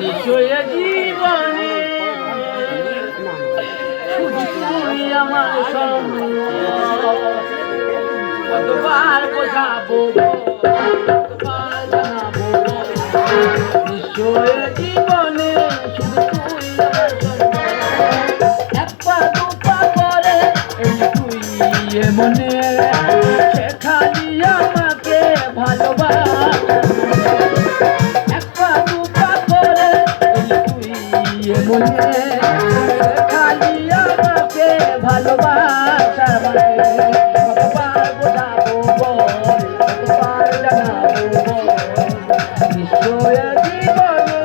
নিশ্চয় জীবনে শুধু তুমি আমার সঙ্গে কতবার বোঝাবো কতবার জানাবো নিশ্চয় জীবনে শুধু তুই আমার সঙ্গে একপা দুপা করে তুই মনে শেখালি আমাকে ভালোবাস মনে খালি আমাকে ভালোবাসা কতবার বোঝাবো কতবার জানাবো নিশ্চয় জীবনে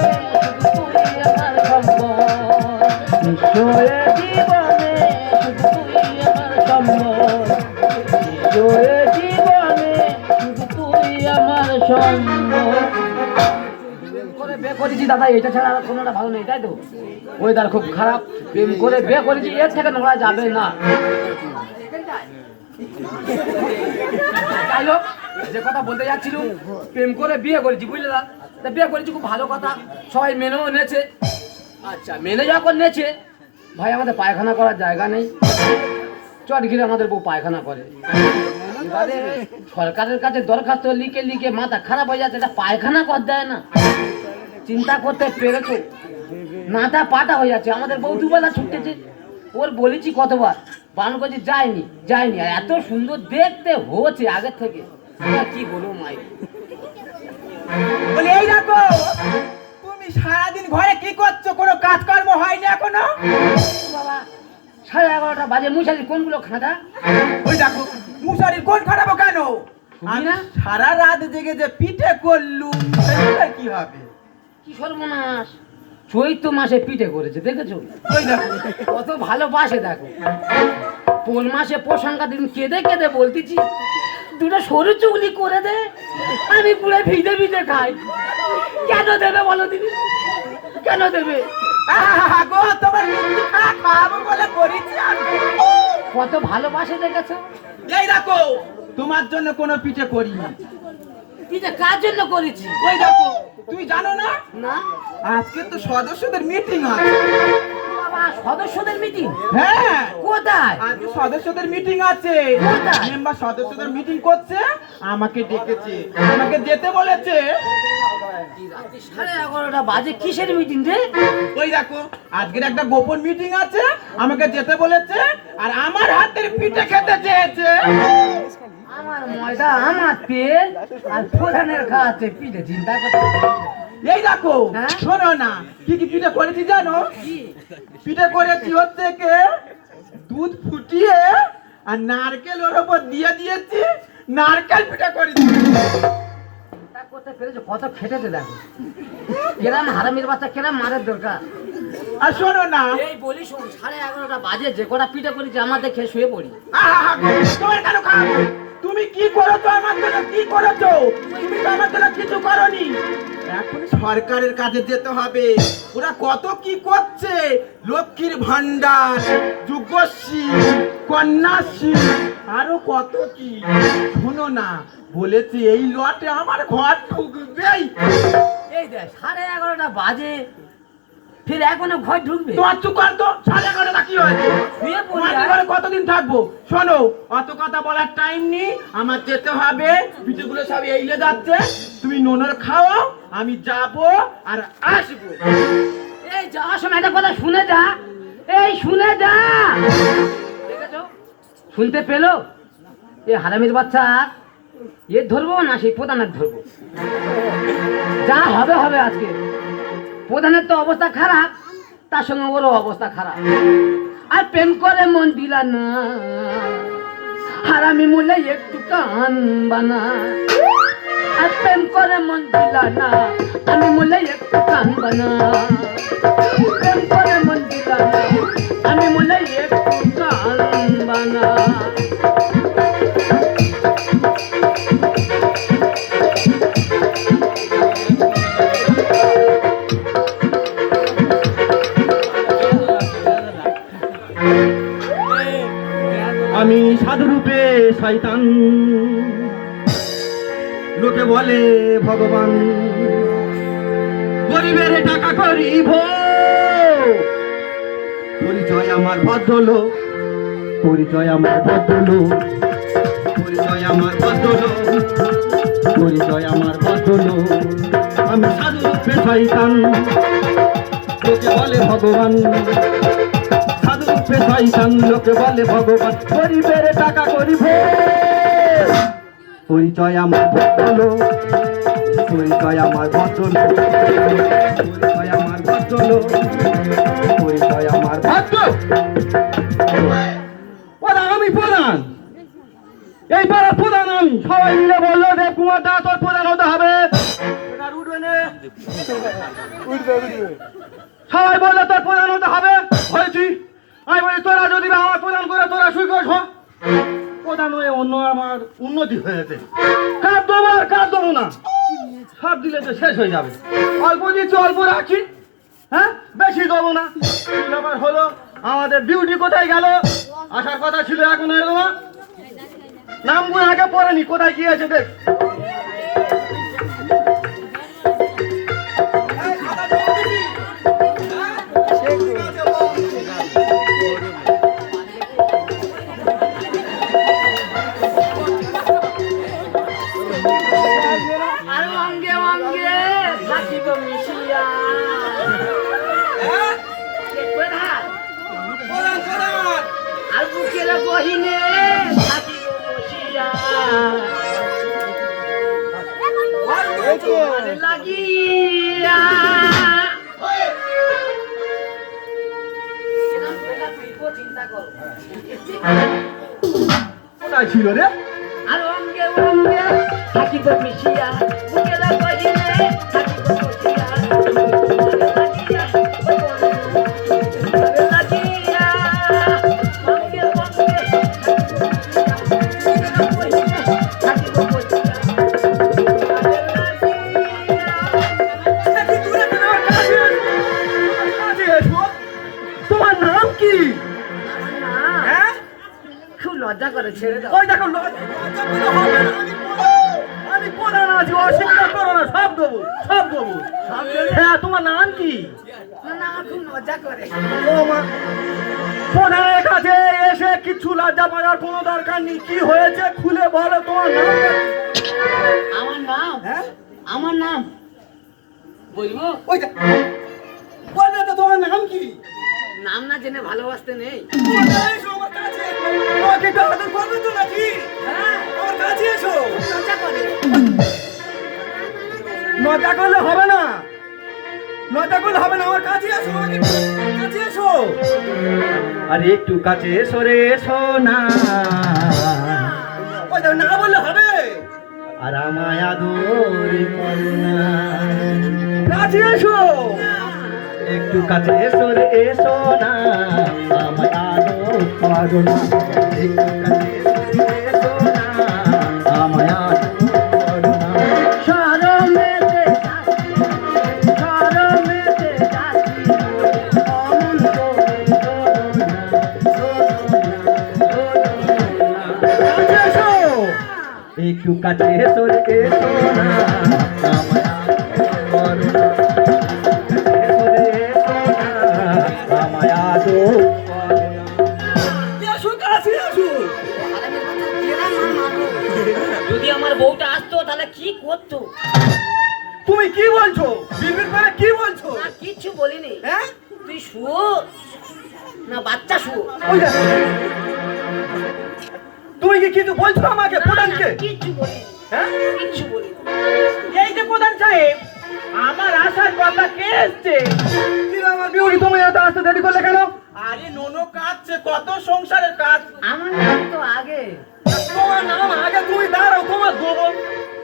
শুধু তুই আমার সম্বল নিশ্চয় জীবনে শুধু তুই আমার সম্বল নিশ্চয় জীবনে শুধু তুই আমার সম্বল বিয়ে করেছি দাদা, এটা ছাড়া আর কোনোটা ভালো নেই, তাই তো? ওয়েদার খুব খারাপ, প্রেম করে বিয়ে করেছি, এর থেকে নোংরা যাবে না। যাই হোক, যে কথা বলতে যাচ্ছিল, প্রেম করে বিয়ে করেছি, বুঝলে দাদা? তা বিয়ে করেছি, খুব ভালো কথা, সবাই মেনেও নেছে। আচ্ছা, মেনে যখন নেছে, ভাই আমাদের পায়খানা করার জায়গা নেই, চট ঘিরে আমাদের বউ পায়খানা করে। এবারে সরকারের কাছে দরখাস্ত লিখে লিখে মাথা খারাপ হয়ে যাচ্ছে, এটা পায়খানা কর দেয় না। চিন্তা করতে পেরেছো? নাটা পাটা হয়ে যাচ্ছে, আমাদের বউ দুবেলা ছুটেছে, ওর বলেছি কতবার, বারণ করছি যায়নি যায়নি, আর এত সুন্দর দেখতে হচ্ছে আগের থেকে, কি বলবো মাই। বলি এই দেখো, তুমি সারাদিন ঘরে কি করছো? কোনো কাজকর্ম হয়নি এখনো? বাবা 11:30 বাজে, মশারি কোনগুলো খাঁটা? ওই দেখো, মশারির কোন খাটাবো কেন? আমি না সারা রাত জেগে যে পিঠে করলুম, সেটা কি হবে? কি সর্বনাশ, চৈত্র মাসে পিঠে করেছে, দেখেছো? ওই দেখো কত ভালোবাসে, দেখো পোল মাসে পোষাঙ্কা দিন কেঁদে কেঁদে বলতেছি দুটো সরু চুগলি করে দে, আমি পুরো ভিজে ভিজে খাই। কেন দেবে বলো দিদি, কেন দেবে? গো, তোমার মৃত্যু খাবো বলে করেছি আমি। কত ভালোবাসে, দেখেছো? এই দেখো, তোমার জন্য কোনো পিঠে করিনি। পিঠে কার জন্য করেছি? ওই দেখো, তুই জানো না না, আজকে তো সদস্যদের মিটিং আছে। বাবা, সদস্যদের মিটিং? হ্যাঁ, কোথায়? আজকে সদস্যদের মিটিং আছে, কোথায়? মেম্বার সদস্যদের মিটিং করছে, আমাকে ডেকেছে, আমাকে যেতে বলেছে। 11:30 বাজে, কিসের মিটিং রে? ওই দেখো, আজকের একটা গোপন মিটিং আছে, আমাকে যেতে বলেছে, আর আমার হাতের পিঠে খেতে চেয়েছে। আমার ময়দা, আমার তেল, আর প্রধানের খাওয়াতে পিঠে, চিন্তা করতে। এই দেখো, হ্যাঁ? শোনো না, কি কি পিঠে করেছি জানো? পিঠে করেছি হচ্ছে কে, দুধ ফুটিয়ে আর নারকেল ওর উপর দিয়ে দিয়েছি, নারকেল পিঠে করেছি। চিন্তা করতে পেরেছো কত খেটেছে, দেখো কেরাম হারামির বাচ্চা, কেরাম মারের দরকার। আর শোনো না, এই বলি শোন, 11:30 বাজে, যে কটা পিঠে করেছি আমাদের খেয়ে শুয়ে পড়ি। তোমার কেন খাবো? তুমি কি করেছো আমার জন্য? কি করেছো? তুমি তো আমার জন্য কিছু করনি। এখন সরকারের কাছে যেতে হবে, ওরা কত কি করছে, লক্ষ্মীর ভান্ডার, যুগশ্রী, কন্যাশ্রী, আরো কত কি। শোনো না, বলেছে এই লটে আমার ঘর ঢুকবেই। এই দেখ 11:30 বাজে, ফির এখনো ঘর ঢুকবে? তোমার চুপ কর তো, 11:30 কি হয়েছে? শুয়ে পড়ি। তোমার ঘরে কতদিন থাকবো? শোনো, অত কথা বলার টাইম নেই, আমার যেতে হবে, পিঠেগুলো সব এইলে যাচ্ছে, তুমি নোনর খাও, আমি যাব আর আসবো। এই যাওয়ার সময় একটা কথা শুনে যা, এই শুনে যা, দেখেছো? শুনতে পেলো? এই হারামির বাচ্চা, এ ধরবো না সেই প্রধানের ধরবো, যা হবে হবে। আজকে প্রধানের তো অবস্থা খারাপ, তার সঙ্গে ওরও অবস্থা খারাপ, আর প্রেম করে মন দিলা না, হারামি মূল্যে একটু কানবানা, আর প্রেম করে মন দিলা না, আমি মূল্যে একটু কানবানা, প্রেম করে মন দিলা না, আমি মূল্যে একটু কানবানা। আমি সাধুরূপে শয়তান, লোকে বলে ভগবান। গরিবের টাকা গরিব, পরিচয় আমার ভদ্রলোক, পরিচয় আমার ভদ্রলোক, পরিচয় আমার ভদ্রলোক, পরিচয় আমার ভদ্রলোক। আমি সাধু রূপে শয়তান, লোকে বলে ভগবান। সাধু রূপে শয়তান, লোকে বলে ভগবান। গরিবের টাকা গরিব, পরিচয় আমার ভদ্রলোক, পরিচয় আমার ভদ্রলোক, পরিচয় আমার ভদ্রলোক, পরিচয় আমার ভদ্র। প্রধান আমি প্রধান, এই পাড়ার প্রধান আমি। সবাই মিলে বললো দেব কুমার দা তোর প্রধান হতে হবে। সবাই বললো তোর প্রধান হতে হবে, হয়েছি। আমি বলি তোরা যদি আমার প্রধান করে তোরা শুই কর, প্রধান হয়ে অন্য আমার উন্নতি হয়েছে। কার দেবো আর কার দেবো না, সব দিলে তো শেষ হয়ে যাবে। অল্প দিচ্ছি অল্প রাখছি, হ্যাঁ বেশি দেবো না। কি ব্যাপার হলো, আমাদের বিউটি কোথায় গেল? আসার কথা ছিল, এখন এলো না। নামগুলো আগে পড়েনি, কোথায় গিয়েছে দেখ। কোথায় ছিল রে? আর অঙ্গে অঙ্গে থাকিব মিশিয়া, বুকের গহিনে থাকিব বসিয়া, লাগিয়া লাগিয়া, অঙ্গে অঙ্গে থাকিব বসিয়া। তোমার নাম কি? হ্যাঁ খুব লজ্জা করে, ছেড়ে দাও। ওই দেখো, আমি প্রধান আছি, অসুবিধা করো না, সব দেবো, সব দেবো। হ্যাঁ তোমার নাম কি? না না, আমার খুব লজ্জা করে। প্রধানের কাছে এসে কিছু লজ্জা পাওয়ার কোনো দরকার নেই। কি হয়েছে খুলে বলো তোমার নাম। আমার নাম, হ্যাঁ আমার নাম বলবো? ওই বলবে তো তোমার নাম কি? নাম না জেনে ভালোবাসতে নেই। আমাকে একটু আদর করবে তো নাকি? হ্যাঁ, আমার কাছে এসো। লজ্জা করে। লজ্জা করলে হবে না, লজ্জা করলে হবে না, আমার কাছে এসো, আমাকে কাছে এসো। আরে একটু কাছে এসো রে, এসো না। ওই দেখো, না বললে হবে। আর আমায় আদর করো না, কাছে এসো। একটু কাছে এসো রে, এসো না, আমায় আদর করো না। একটু কাছে এসো রে, এসো না, আমায় আদর করো না। শরমেতে যাচ্ছি, শরমেতে যাচ্ছি, অমন করে চলো না, কাছে এসো। একটু কাছে এসো রে, এসো না, আমায় আদর করো না। কাছে এসো রে, এসো না, আমায় আদর করো না। এসো, কাছে এসো। যদি আমার বউটা আসতো তাহলে কি করতো? তুমি কি বলছো? বিড়বিড় করে কি বলছো? না কিচ্ছু বলিনি। হ্যাঁ তুই শুয়ো না বাচ্চা শুয়ো? ওই দেখো। তুমি কি কিছু বলছো আমাকে প্রধানকে? কিচ্ছু বলিনি, হ্যাঁ কিচ্ছু বলিনি। এই যে প্রধান সাহেব, আমার আসার কথা কে এসছে? আমার বিউটি, তুমি এত আসতে দেরি করলে কেন? আরে নোনো কাজছে, কত সংসারের কাজ। আমার নাম তো আগে। তোমার নাম আগে, তুমি দাঁড়াও, তোমার দেবো,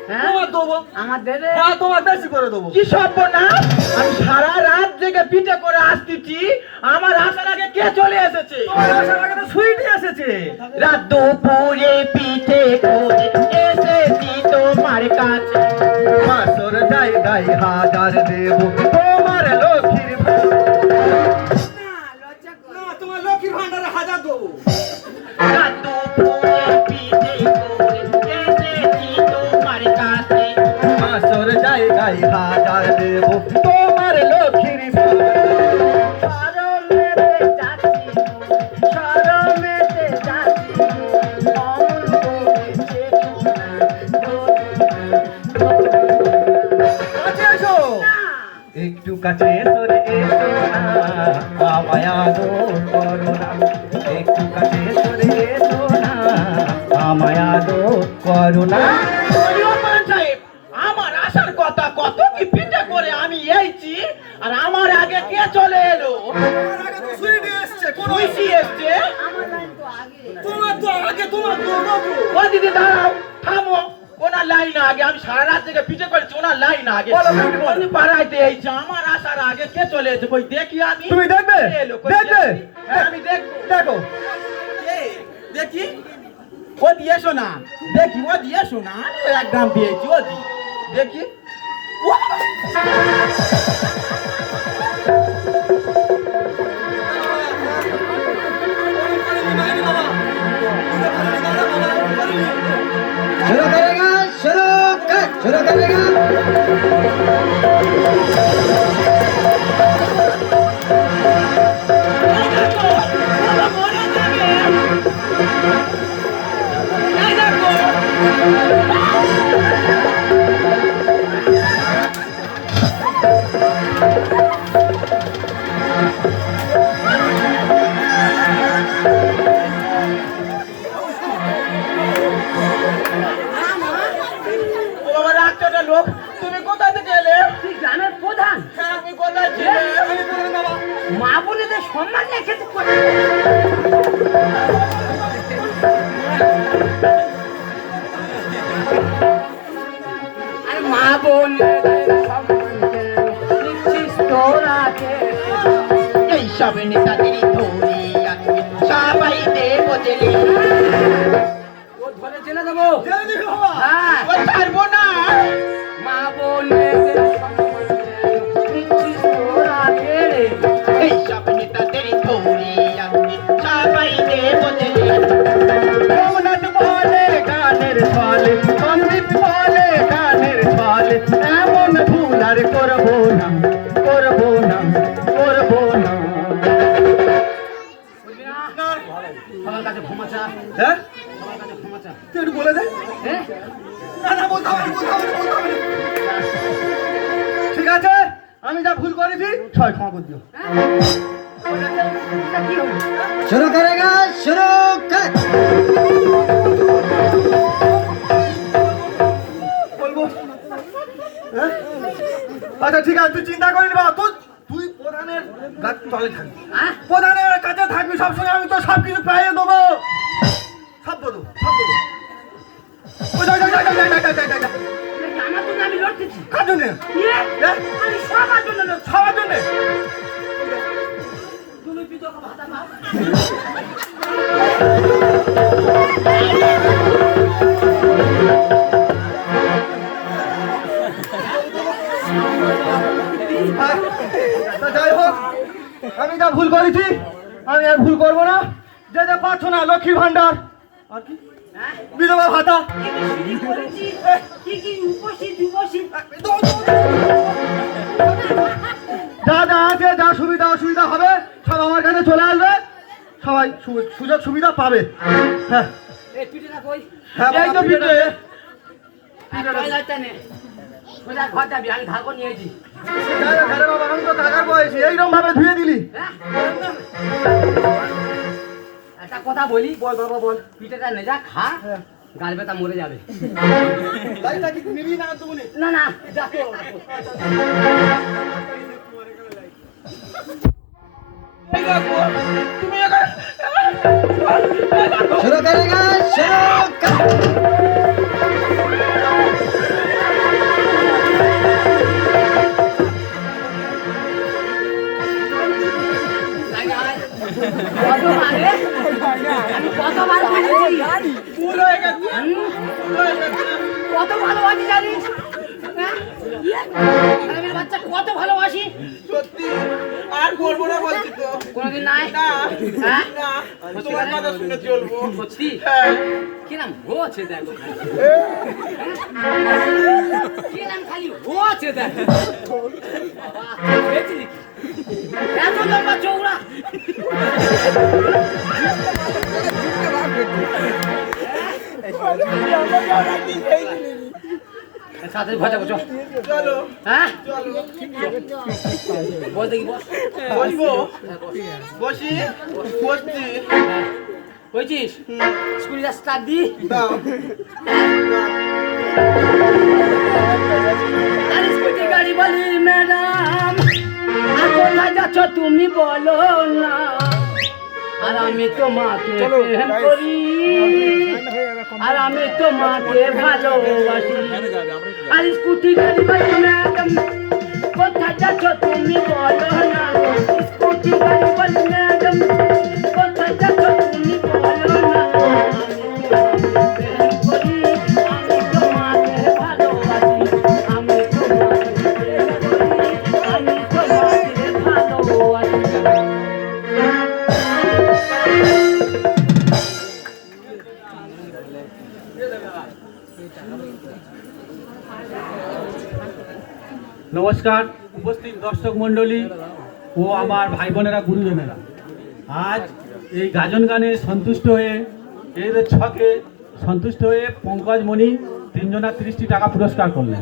হ্যাঁ তোমার দেবো। আমার দেবে। হ্যাঁ তোমার বেশি করে দেবো। কি সর্বনাশ, আমি সারা রাত জেগে পিঠে করে আসতেছি, আমার আসার আগে কে চলে এসেছে? তোমার আসার আগে তো সুইটি এসেছে। রাত দুপুরে পিঠে করে এসেছি তোমার কাছে, মাসর জায়গায় হাজার দেব তোমার লক্ষ্মীর না, তোমার লক্ষ্মীর ভান্ডারে হাজার দেবো। রাত দুপুরে পিঠে করে এসেছি তোমার কাছে, জায়গায় হাজার দেব তোমার লক্ষ্মীর শরমেতে যাচ্ছি শরমেতে যাচ্ছি অমন করেছে কাছে এসো একটু কাছে এসো রে এসো না আমায় আদর করো না একটু কাছে এসো রে এসো না আমায় আদর করো না হরিহরমান সাহেব, আমার আসার কথা কত কি পিঠে করে আমি এইছি, আর আমার আগে কে চলে এলো? সুইটি এসছে। আমার লাইন তো আগে ও দিদি দাঁড়াও, থামো। ওনার লাইন আগে, আমি সারা রাত থেকে পিঠে করেছি, ওনার লাইন আগে। উনি পাড়াইতে এইছে, আমার আসার আগে কে চলে এসেছে? কই দেখি আমি। তুমি দেখবে? কে এলো? কই দেখবে? দেখি? হ্যাঁ, আমি দেখবো। দেখো কে? দেখি ও দিয়েছো না, দেখি ও দিয়েছো না, আমি তো 1 গ্রাম দিয়েছি, ও দি দেখি। ও शुरू करेगा शुरू कर शुरू करेगा এই দেখো, বাবা মরে যাবে। এই দেখো। ও বাবা, রাস্তাটা লোক, তুমি কোথা থেকে এলে? তুই গ্রামের প্রধান হ্যাঁ, আমি কোথায় ছিলে? মা বোনেদের সম্মান রেখে তুই আরে মা বোন সম্মানকে নিচ্ছিস তোরা কে? এই সব নেতাদের ধরে আজকে সবাই দেব জেলে। ও ধরে জেলে দেবো। হ্যাঁ, ও ছাড়বো না। মা বোনেদের সম্মানকে নিচ্ছিস তোরা কে রে? এই সব নেতাদের ধরে আজকে সবাই দেব জেলে। সোমনাথ বলে গানের ছলে সন্দীপ বলে গানের ছলে এমন ভুল আর করবো না করবো না করবো না বুঝলি না? সবার কাছে ক্ষমা চা, হ্যাঁ সবার কাছে ক্ষমা চা। তুই একটু বলে দে হ্যাঁ? না না বলতে হবে না, বলতে হবে না, বলতে হবে না। ঠিক আছে আমি যা ভুল করেছি ছয় ক্ষমা করে দিও কি হলো शुरू करेगा शुरू कर বলবো হ্যাঁ? আচ্ছা ঠিক আছে তুই চিন্তা করিস না তুই প্রধানের তলে থাকবি হ্যাঁ? প্রধানের কাছে থাকবি সবসময় আমি তো সব কিছু পাইয়ে দেবো সব দেবো সব দেবো ওই যা, যা, যা, যা, যা, যা, যা, যা, যা। নাকি আমার জন্য আমি লড়তেছি কার জন্যে? নিয়ে হ্যাঁ? আমি সবার জন্য লড়ছি সবার জন্যে? তুমি বিধবা ভাতা পাও হ্যাঁ? তা যাই হোক আমি যা ভুল করেছি আমি আর ভুল করবো না যে যে পাচ্ছ না লক্ষ্মী ভান্ডার আর কি হ্যাঁ বিধবা ভাতা কি কি চুরি করেছি কি কি উপসী যুবসী যা যা আছে যা সুবিধা অসুবিধা হবে সব আমার কাছে চলে আসবে সবাই সুযোগ সুবিধা পাবে হ্যাঁ এই পিঠেটা কই? হ্যাঁ এই তো পিঠে আর টয়লেটটা নে। সোজা ঘর যাবি, আমি ধার করে নিয়েছি। যাই হোক, আরে বাবা আমি তো কাকার বয়সী এইরকম ভাবে ধুয়ে দিলি হ্যাঁ? একটা কথা বলি, বল বাবা বল। পিঠেটা নে যা খা, গাল ব্যথা মরে যাবে। লাইটটা কি নিবি না তুমি না না, যা তো। এই দেখো, তুমি এখানে শুরু করেগা শুরু কর কত মানে আমি কতবার বলেছি ভুল হয়ে গেছে, ভুল হয়ে গেছে। কত ভালোবাসি জানিস হ্যাঁ? ছেলেমেয়ের বাচ্চা কত ভালোবাসি সত্যি আর করবো না বলছি তো। কোনোদিন নাই না, হ্যাঁ? না, তোমার কথা শুনে চলবো। সত্যি হ্যাঁ। কিরাম হচ্ছে দেখো খালি কিরাম খালি হচ্ছে দেখো বাবা, দেখলি কি? এত লম্বা চৌড়া সাথে ভজা করছো চলো, হ্যাঁ চলো। বল দেখি বস বসবো? বসি? বসছি। হয়েছিস স্কুলে স্টার্ট দি দাও। আর স্কুটি গাড়ি বলি ম্যাডাম আর কোথায় যাচ্ছ তুমি বলো না আর আমি তোমাকে প্রেম করি আর আমি তোমাকে ভালোবাসি আর স্কুটি গাড়ি বলি ম্যাডাম কোথায় যাচ্ছ তুমি বলো না স্কুটি গাড়ি বলি ম্যাডাম কোথায় যাচ্ছ তুমি বলো না প্রেম করি আমি তোমাকে ভালোবাসি আমি তোমাকে প্রেম করি আমি তোমাকে ভালোবাসি নমস্কার উপস্থিত দর্শক মণ্ডলী ও আমার ভাই বোনেরা গুরুজনেরা, আজ এই গাজন গানে সন্তুষ্ট হয়ে এদের ছকে সন্তুষ্ট হয়ে পঙ্কজ মণি 3 জনা 30টি টাকা পুরস্কার করলেন।